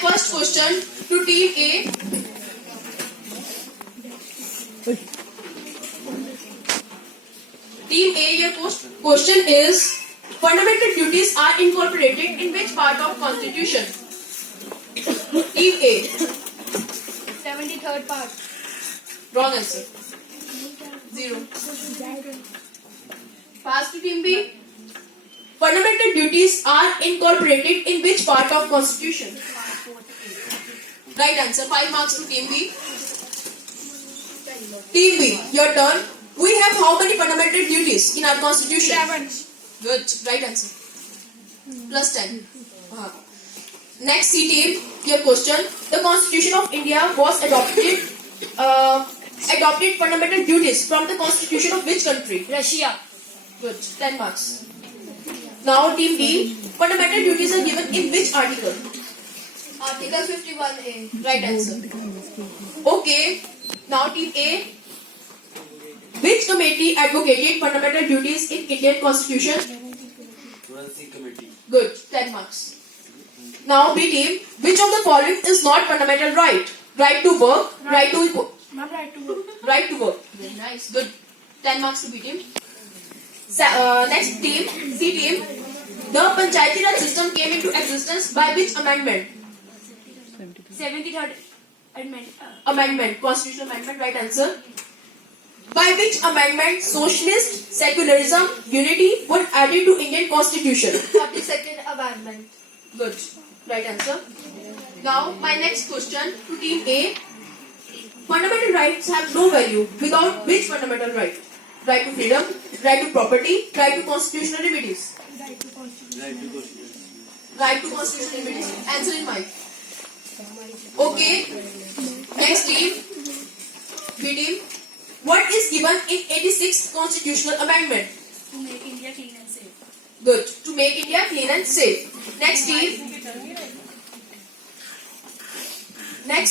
first question to team A. Team A, your question is, fundamental duties are incorporated in which part of Constitution? Team A. 73rd part. Wrong answer. 0. Pass to team B. Fundamental duties are incorporated in which part of Constitution? Right answer. 5 marks to team B. Team B, your turn. We have how many fundamental duties in our Constitution? 7. Good. Right answer. Plus 10. Next C team, your question. The Constitution of India was adopted fundamental duties from the Constitution of which country? Russia. Good. 10 marks. Now team D, fundamental duties are given in which article? Article 51A. Right answer. Okay. Now team A, which committee advocated fundamental duties in Indian Constitution? Committee. Good. 10 marks. Now B team, which of the following is not fundamental right? Right to work, right to work. Very nice. Good. 10 marks to B team. Next team, C team. The Panchayati Raj system came into existence by which amendment? 73rd Amendment. Constitutional amendment. Right answer. By which amendment socialist, secularism, unity were added to Indian Constitution? 42nd Amendment. Good. Right answer. Now my next question to team A. Fundamental rights have no value without which fundamental right? Right to freedom, right to property, right to constitutional remedies. Right to constitutional remedies. Answer in mind. Okay. Next team. B team. What is given in 86th constitutional amendment? To make India clean and safe. Good. To make India clean and safe. Next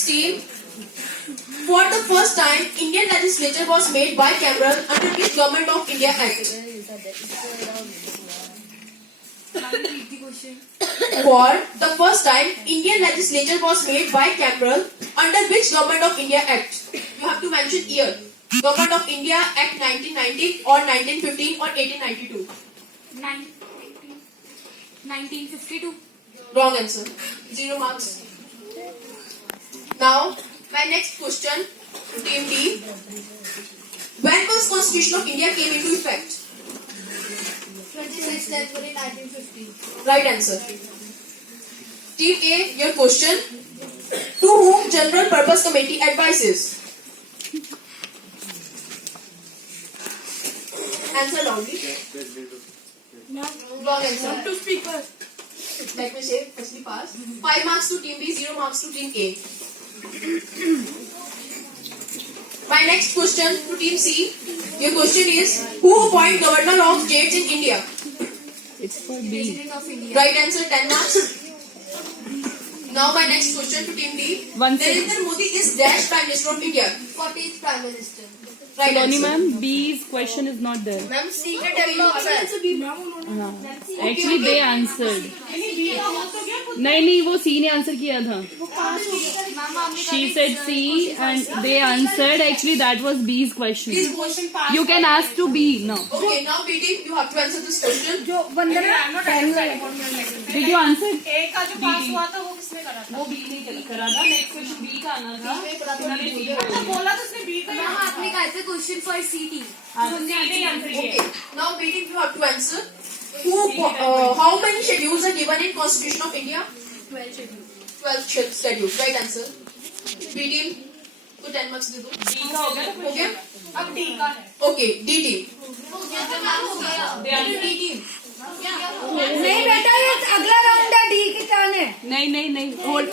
team. For the first time, Indian legislature was made bicameral under which Government of India Act? For the first time, Indian legislature was made bicameral under which Government of India Act? You have to mention year. Government of India Act 1990 or 1915 or 1892. 1952. Wrong answer. 0 marks. Now, my next question to team D. When was Constitution of India came into effect? 26th January 1950. Right answer. Team A, your question. To whom General Purpose Committee advises? Answer loudly. Wrong answer. To speaker. Let me say, firstly pass. 5 marks to team B, 0 marks to team A. My next question to team C. Your question is, who appoint governor of states in India? It's for B. President of India. Right answer, 10 marks. Now my next question to team D. One second. Narendra Modi is dash Prime Minister of India. 40th Prime Minister. Right Sonny answer. ma'am, B's question is not there. Ma'am, secret development. Actually they answered. नहीं वो C ने answer किया था. She said C and they answered. Actually that was B's question. This question passed. You can ask to B now. Okay, now BT, you have to answer this question. Did you answer? ए का जो पास हुआ था वो किसने करा था? वो B ने करा था. Next question B का आना था. उन्होंने C तो बोला तो उसने बी का ही Ma'am, आपने कहा था क्वेश्चन फॉर सीटी. नहीं आंसर किया Okay, now BT, you have to answer. How many schedules are given in Constitution of India? 12 schedule. 12 schedules. Right answer. B team को 10 marks दे दो. B का हो गया. हो गया? अब डी का है Okay, D team. हो गया. They answered. D team. नहीं बेटा, ये अगला राउंड है, डी की टर्न है. नहीं होल्ड.